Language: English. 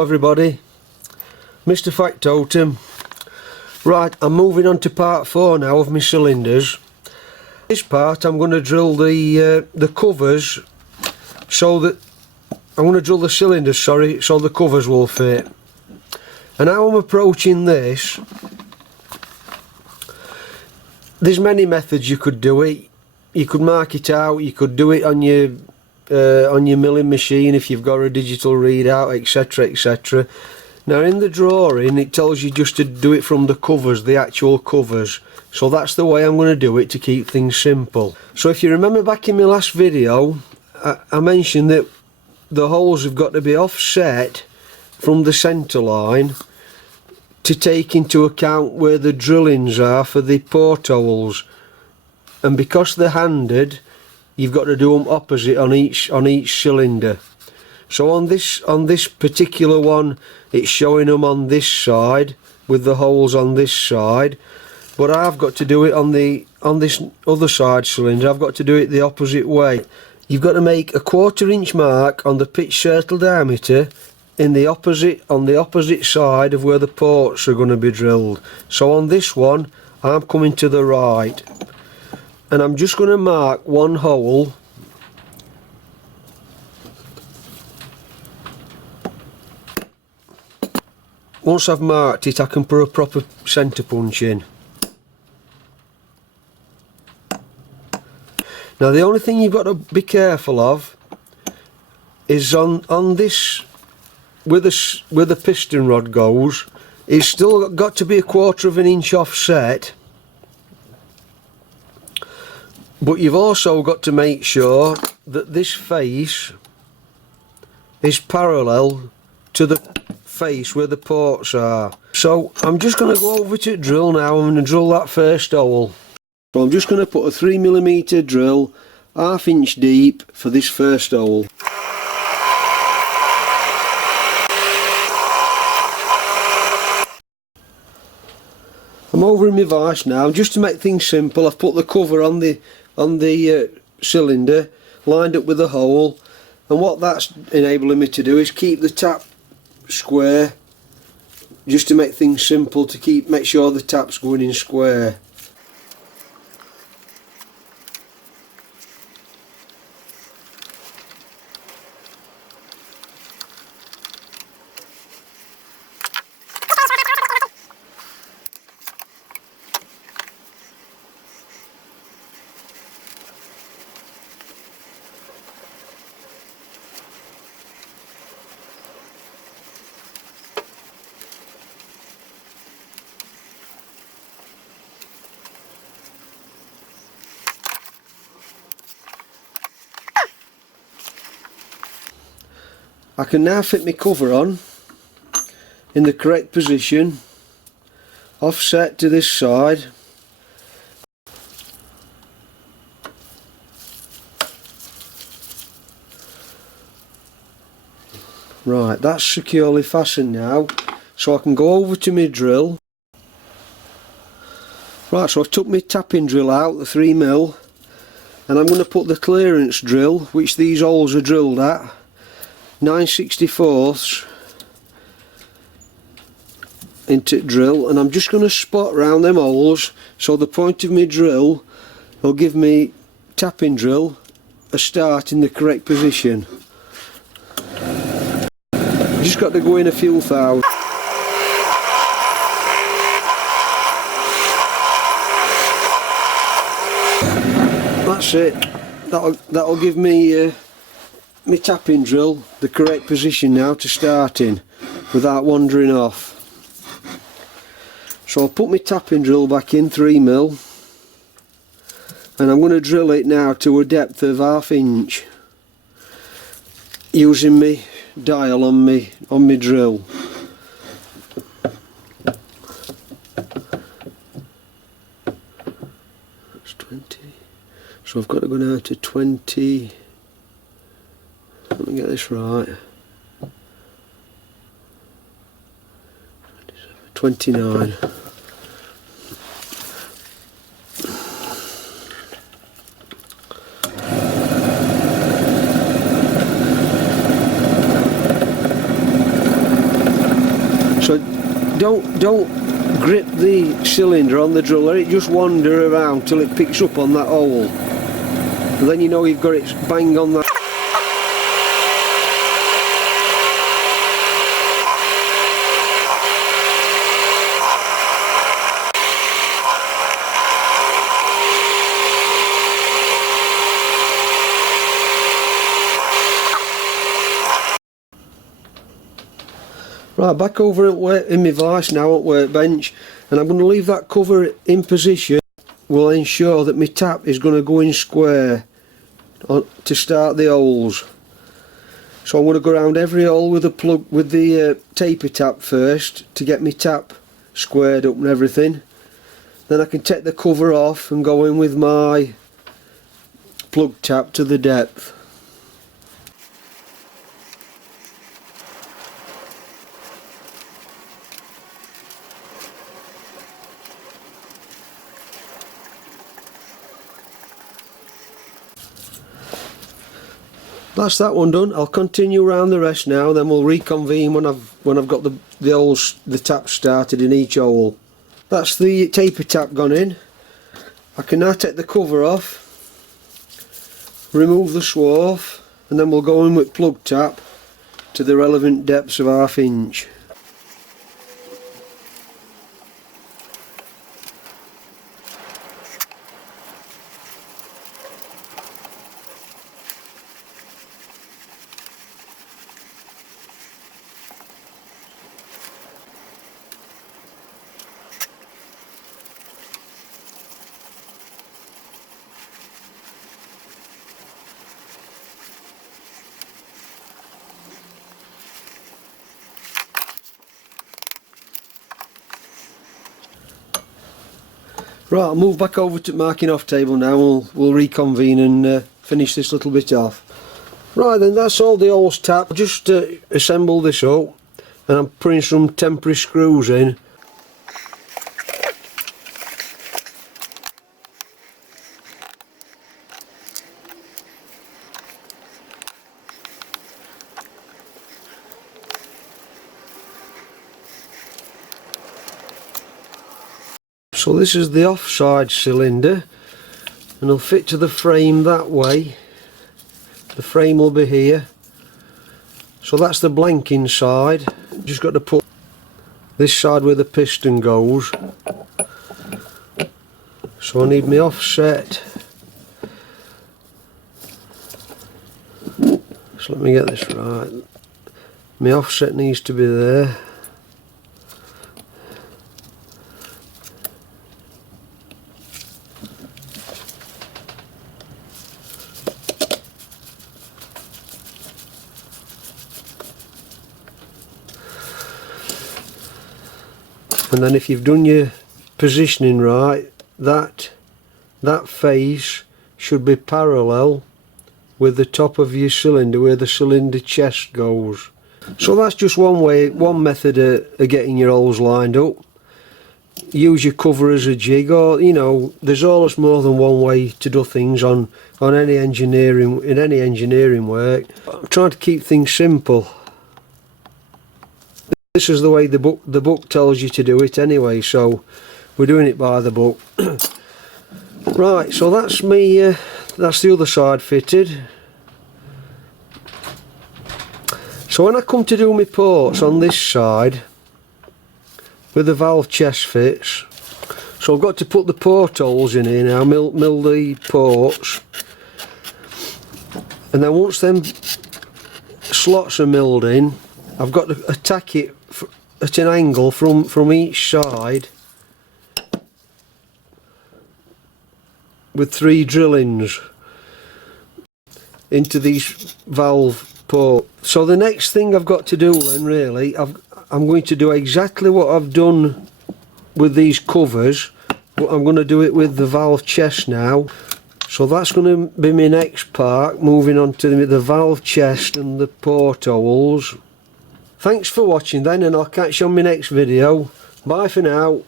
Everybody, Mr. Factotum. Right, I'm moving on to part 4 now of my cylinders. This part I'm going to drill the covers so that I'm going to drill the cylinders, sorry, so the covers will fit. And how I'm approaching this, there's many methods you could do it. You could mark it out, you could do it on your milling machine if you've got a digital readout, etc, etc. Now in the drawing it tells you just to do it from the covers, the actual covers. So that's the way I'm going to do it to keep things simple. So if you remember back in my last video, I mentioned that the holes have got to be offset from the centre line to take into account where the drillings are for the portholes. And because they're handed, you've got to do them opposite on each cylinder. So on this particular one, it's showing them on this side with the holes on this side, but I've got to do it on this other side cylinder. I've got to do it the opposite way. You've got to make a 1/4 inch mark on the pitch circle diameter on the opposite side of where the ports are going to be drilled. So on this one, I'm coming to the right, and I'm just going to mark one hole once I've marked it. I can put a proper centre punch in. Now the only thing you've got to be careful of is on this, where the piston rod goes, it's still got to be a 1/4 inch offset. But you've also got to make sure that this face is parallel to the face where the ports are. So I'm just going to go over to drill now. I'm going to drill that first hole. So I'm just going to put a 3mm drill 1/2 inch deep for this first hole. I'm over in my vise now. Just to make things simple, I've put the cover on the cylinder, lined up with the hole, and what that's enabling me to do is keep the tap square, just to make things simple, to make sure the tap's going in square. I can now fit my cover on in the correct position, offset to this side. Right, that's securely fastened now, so I can go over to my drill. Right, so I've took my tapping drill out, the 3mm, and I'm going to put the clearance drill, which these holes are drilled at, 9/64 into drill, and I'm just going to spot round them holes so the point of my drill will give me tapping drill a start in the correct position. Just got to go in a few thousand. That's it. That'll give me my tapping drill the correct position now to start in without wandering off. So I'll put my tapping drill back in, 3mm, and I'm going to drill it now to a depth of 1/2 inch using my dial on my drill. That's 20. So I've got to go down to 20. Let me get this right. 29. So don't grip the cylinder on the drill, let it just wander around till it picks up on that hole, and then you know you've got it bang on that. Right, back over in my vice now at workbench, and I'm going to leave that cover in position. Will ensure that my tap is going to go in square to start the holes. So I'm going to go around every hole with the plug, with the taper tap first, to get my tap squared up and everything. Then I can take the cover off and go in with my plug tap to the depth. That's that one done. I'll continue around the rest now, then we'll reconvene when I've got the tap started in each hole. That's the taper tap gone in. I can now take the cover off, remove the swarf, and then we'll go in with plug tap to the relevant depths of 1/2 inch. Right, I'll move back over to marking off table now. We'll reconvene and finish this little bit off. Right then, that's all the holes tapped. I'll just assemble this up, and I'm putting some temporary screws in. So this is the offside cylinder, and it'll fit to the frame that way. The frame will be here. So that's the blanking side. Just got to put this side where the piston goes. So I need my offset. So let me get this right. My offset needs to be there. And then if you've done your positioning right, that face should be parallel with the top of your cylinder, where the cylinder chest goes. So that's just one method of getting your holes lined up. Use your cover as a jig, or you know, there's always more than one way to do things in any engineering work. I'm trying to keep things simple. This is the way the book tells you to do it anyway, so we're doing it by the book. Right, so that's me. That's the other side fitted. So when I come to do my ports on this side, where the valve chest fits, so I've got to put the port holes in here now, mill the ports, and then once them slots are milled in, I've got to attack it at an angle from each side with 3 drillings into these valve ports. So the next thing I've got to do then, really, I'm going to do exactly what I've done with these covers, but I'm going to do it with the valve chest now. So that's going to be my next part, moving on to the valve chest and the port holes. Thanks for watching then, and I'll catch you on my next video. Bye for now.